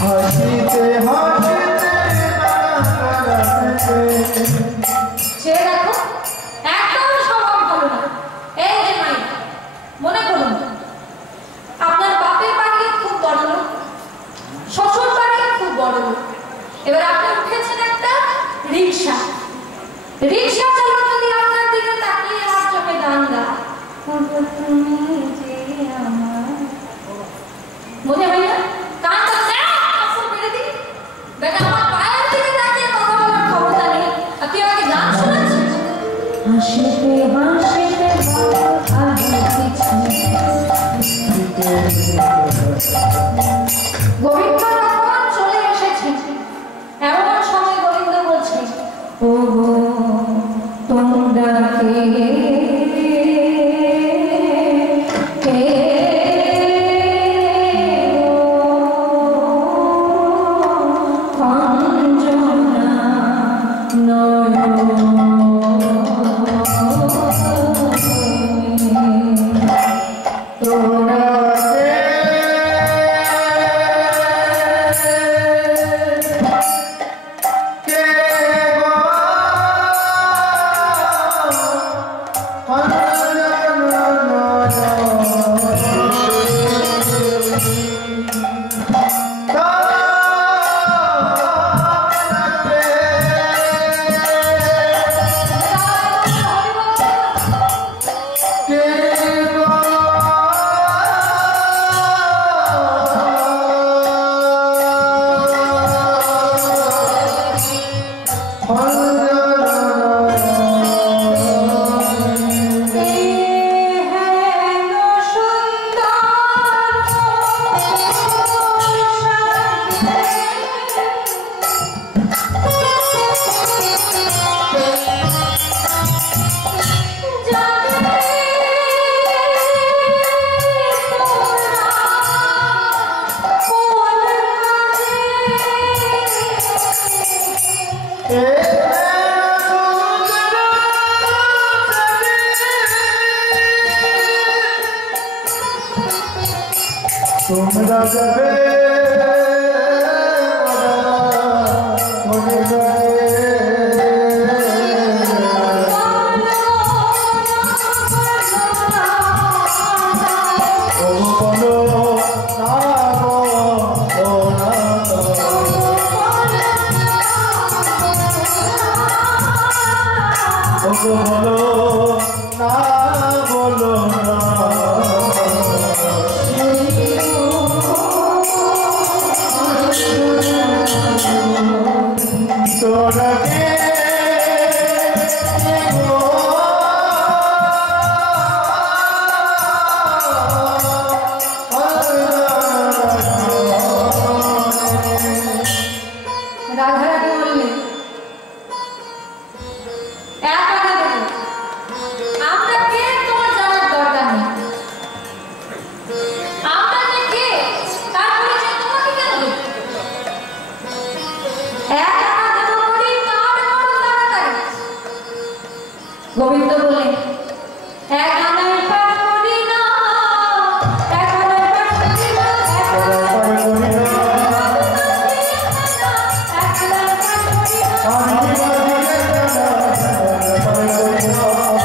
হাসিতে হাসিতে সে দেখো একদম স্বভাব ভালো না। এই যে মাই মনে করুন আপনার বাপের বাড়ি খুব বড় লোক, শ্বশুর বাড়ি খুব বড় লোক, এবার আপনি উঠেছেন একটা রিক্সা, রিক্সা চালক যদি আপনার দিকে তাকিয়ে আমার চোখে গান গায়, মনে হয় না কানটা আসল মেরে দিই বেটা, আমার পায়ের দিকে তাকিয়ে কথা বলার ক্ষমতা নেই আর তুই আমাকে গান শোনাচ্ছিস। হাসিতে হাসিতে গোবিন্দ যখন চলে এসেছে এমন সময় গোবিন্দ বলছে, ও গো তোমরা কে তোমরা যাবে গোবিন্দ বলে এক আনাই পার করি না, এক আনাই পার করি না, এক আনাই পার করি না, এক আনাই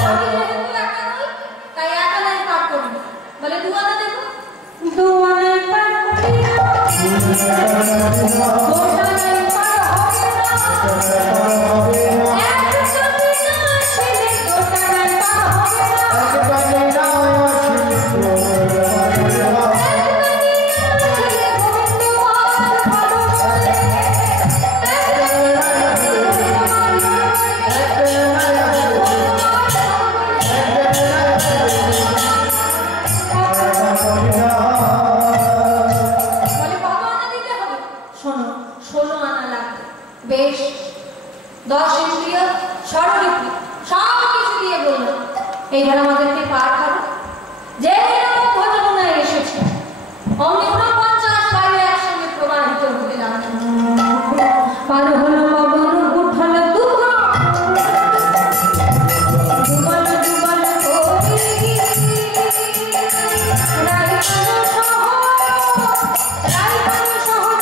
পার করি না, তাই এক আনাই পার করি না বলে দু আনা দেবো, দু আনাই পার করি না, বেশ 10 ইন্দ্রিয় স্বরলিপি সব কিছু দিয়ে বলল এইবার আমাদেরকে পার করো, যে এরকম ঘটনায় এসেছে অমনি 49 বাইরে একসঙ্গে প্রবাহিত হতে লাগলো। পার হলো পবন উঠল তুফান, ডুবল ডুবল করি রাইখানো শহর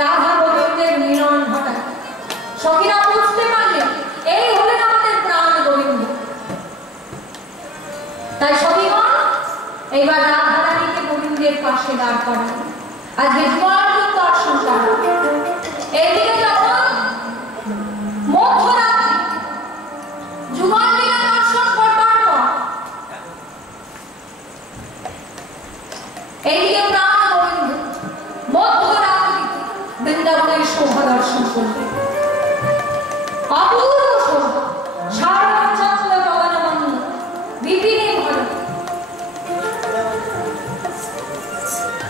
রাধা গোবিন্দের মিলন ঘটায়। সখীরা বুঝতে পারলে এই হলেন আমাদের প্রাণ গোবিন্দ। তাই সখীগণ এইবার রাধা রানীকে গোবিন্দের পাশে দাঁড় করেন। আজকে যুগল দর্শন করা। এইদিকে যখন মধ্যরাত্রি যুগল দিনে দর্শন করবার পর এইদিকে প্রাণ গোবিন্দ মধ্যরাত্রি বৃন্দাবনের শোভা দর্শন করবে। অপূর্ব শোভা, সারচন্দ্র গগনমন্ড বিপিনে ভর।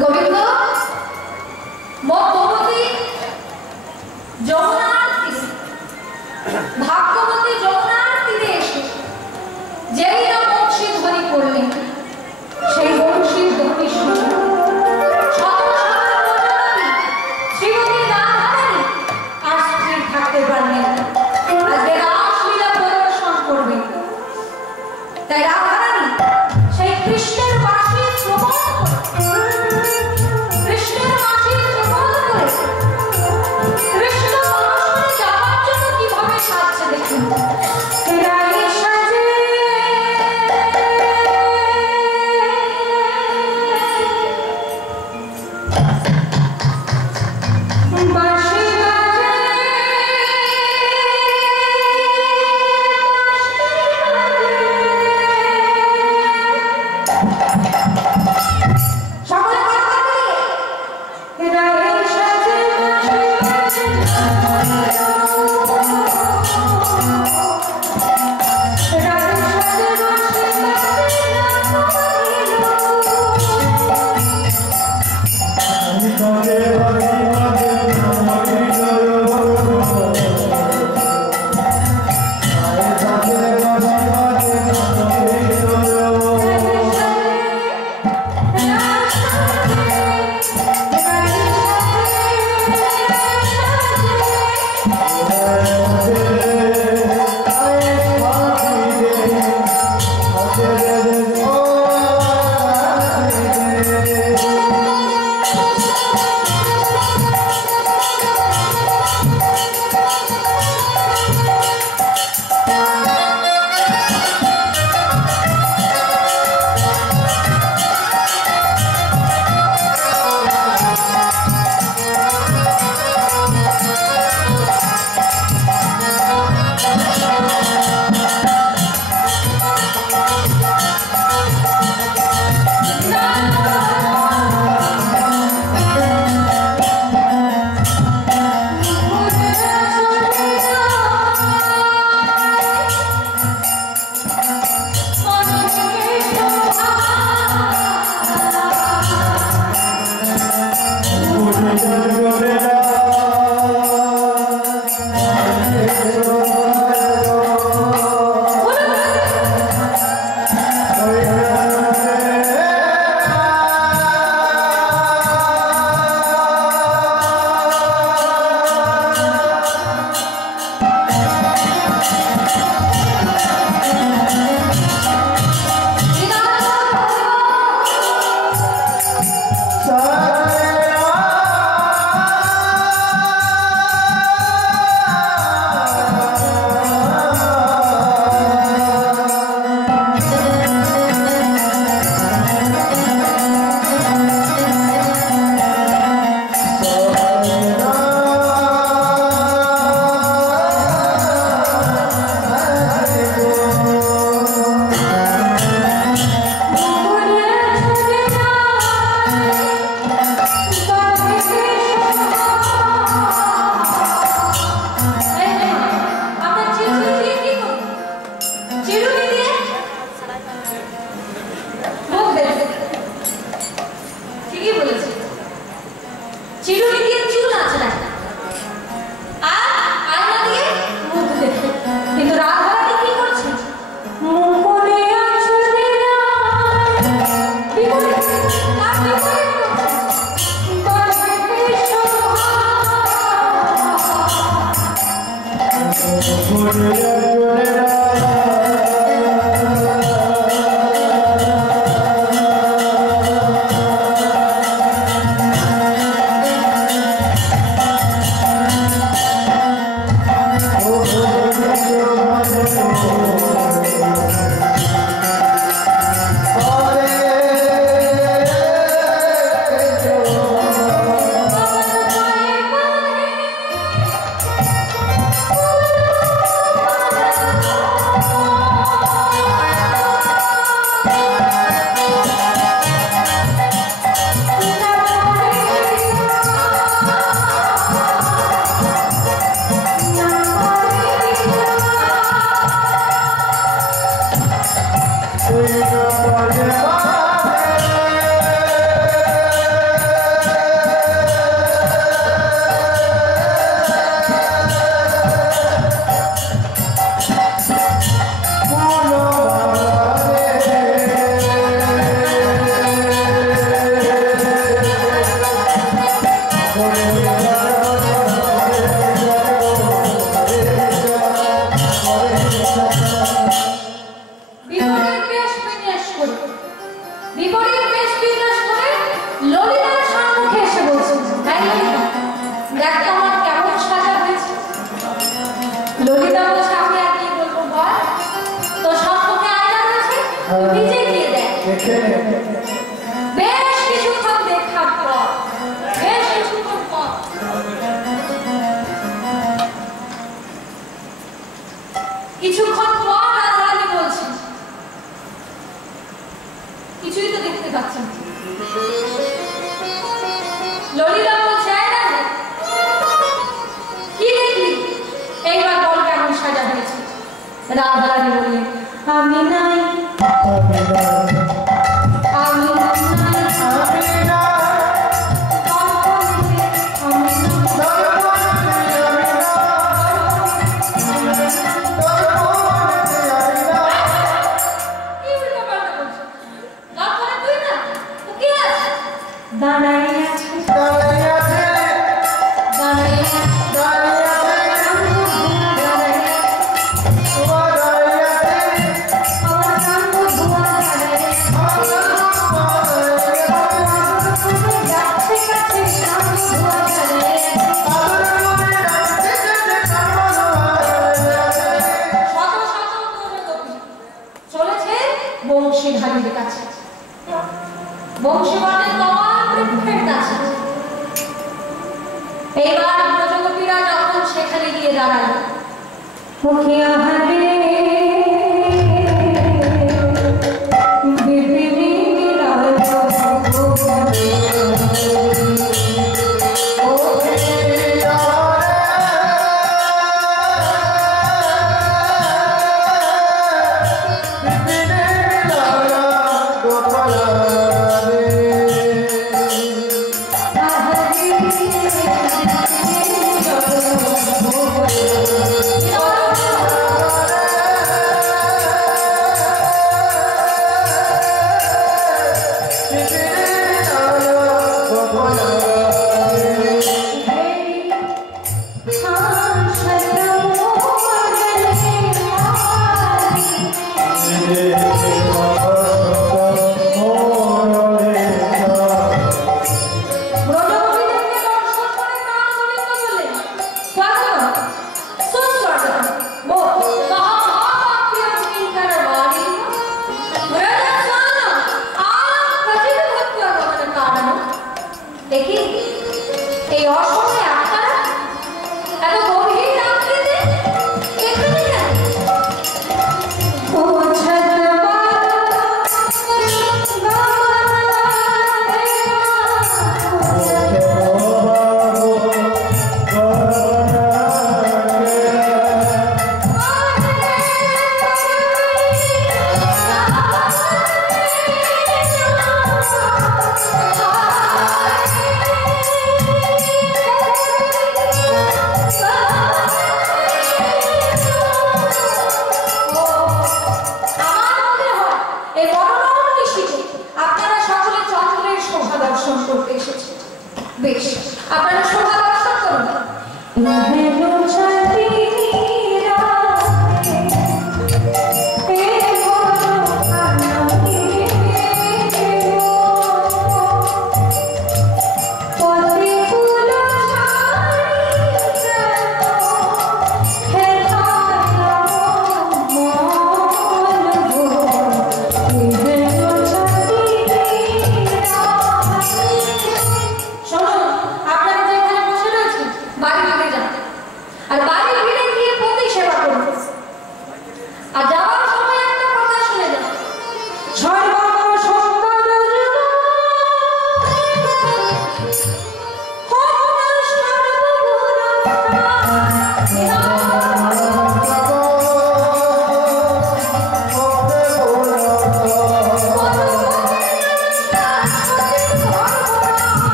গোবিন্দ মধ্যবতী যমুনার তীরে, ভাগ্যবতী যমুনার তীরে এসে যেই না বংশী ধ্বনি করলেন, সেই বংশীর ধ্বনি শুনে শ্রীমতী রাধারানী আর স্থির থাকতে পারলেন। আজকে রাসলীলা প্রদর্শন করবে। তাই রাধারানী সেই কৃষ্ণের বাঁশি শ্রবণ করে, কৃষ্ণের বাঁশি শ্রবণ করে কৃষ্ণ অনশনে যাওয়ার জন্য কিভাবে সাজছে দেখুন। আপনারা শোভা দর্শন করুন।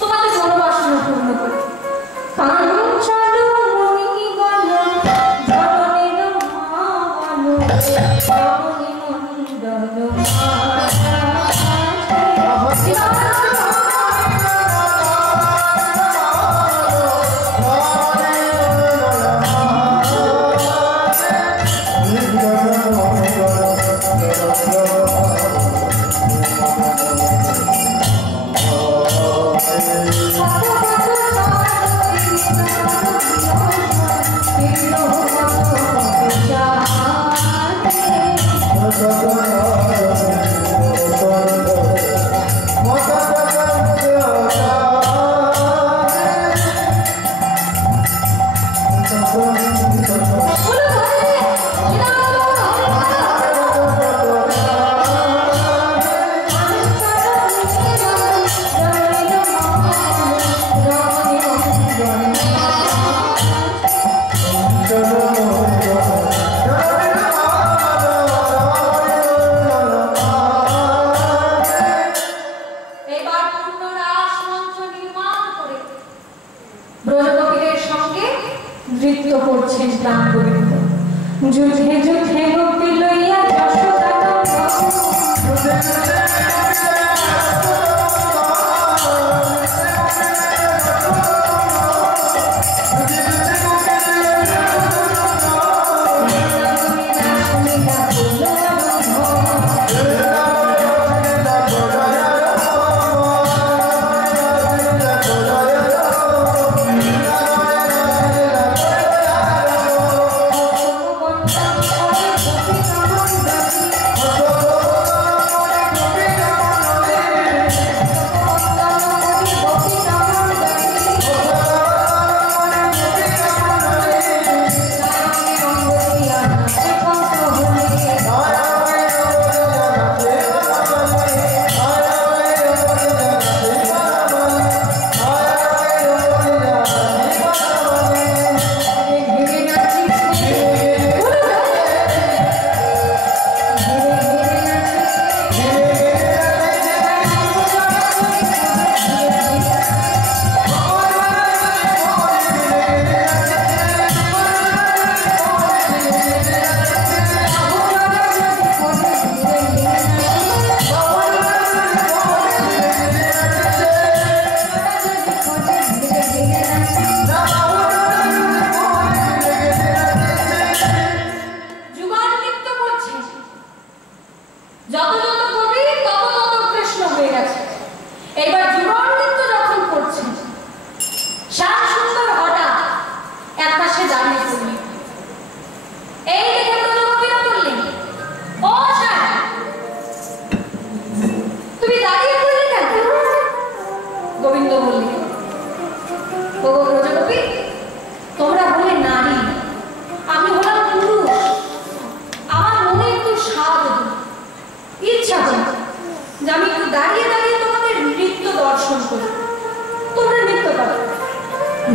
তোমাদের মনোবাসনা পূর্ণ করে এইবার পূর্ণ রাস মঞ্চ নির্মাণ করে ব্রজগোপীদের সঙ্গে নৃত্য করছেন প্রাণ গোবিন্দ। যুদ্ধে যুদ্ধে গোপী লইয়া যশোদা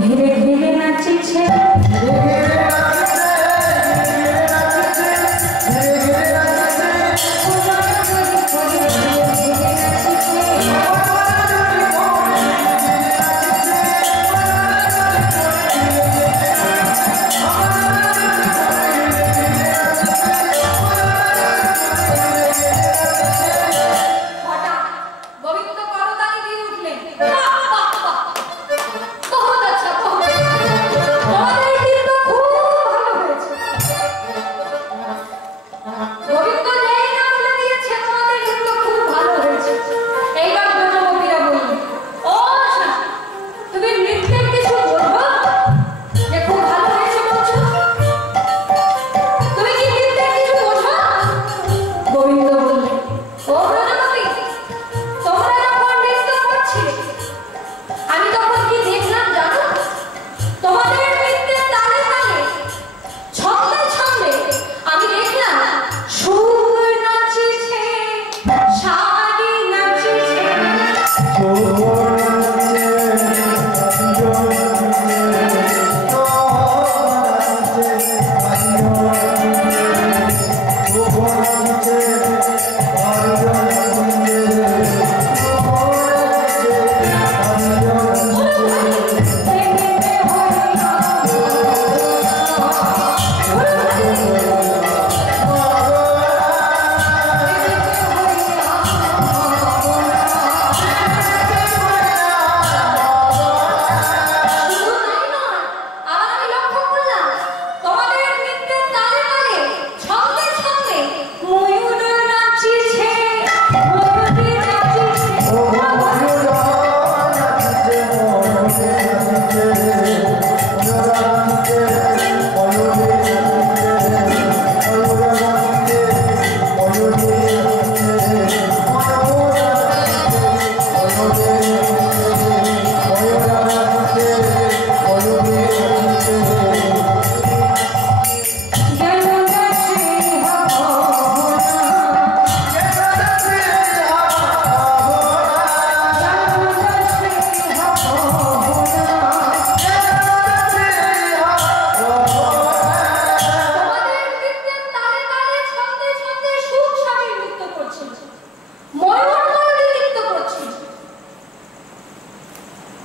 ঘিরে ঘিরে নাচিছে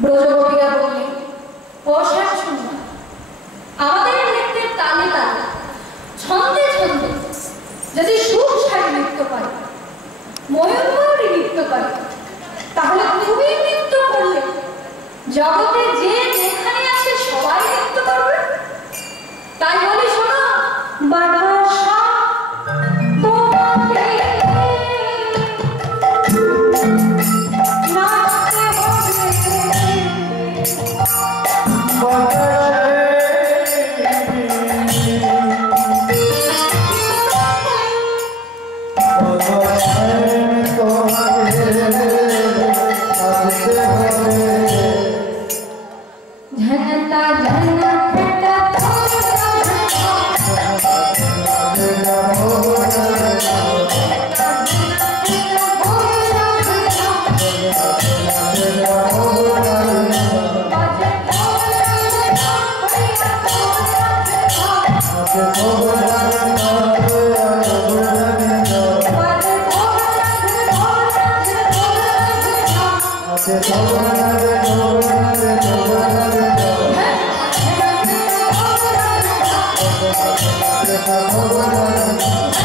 ব্রজগোপীরা বললেন, ও শ্যাম সুন্দর, আমাদের নৃত্যের তালে তালে ছন্দে ছন্দে যদি সুখ সারি নৃত্য করে, ময়ূরময়ূরী নৃত্য করে, তাহলে তুমি নৃত্য করলে জগতে যে যেখানে আছে সবাই নৃত্য করবে। তাই বলি শোনো, বাতাসা তোমাকে নাচতে হবে। झनता झनता Oh,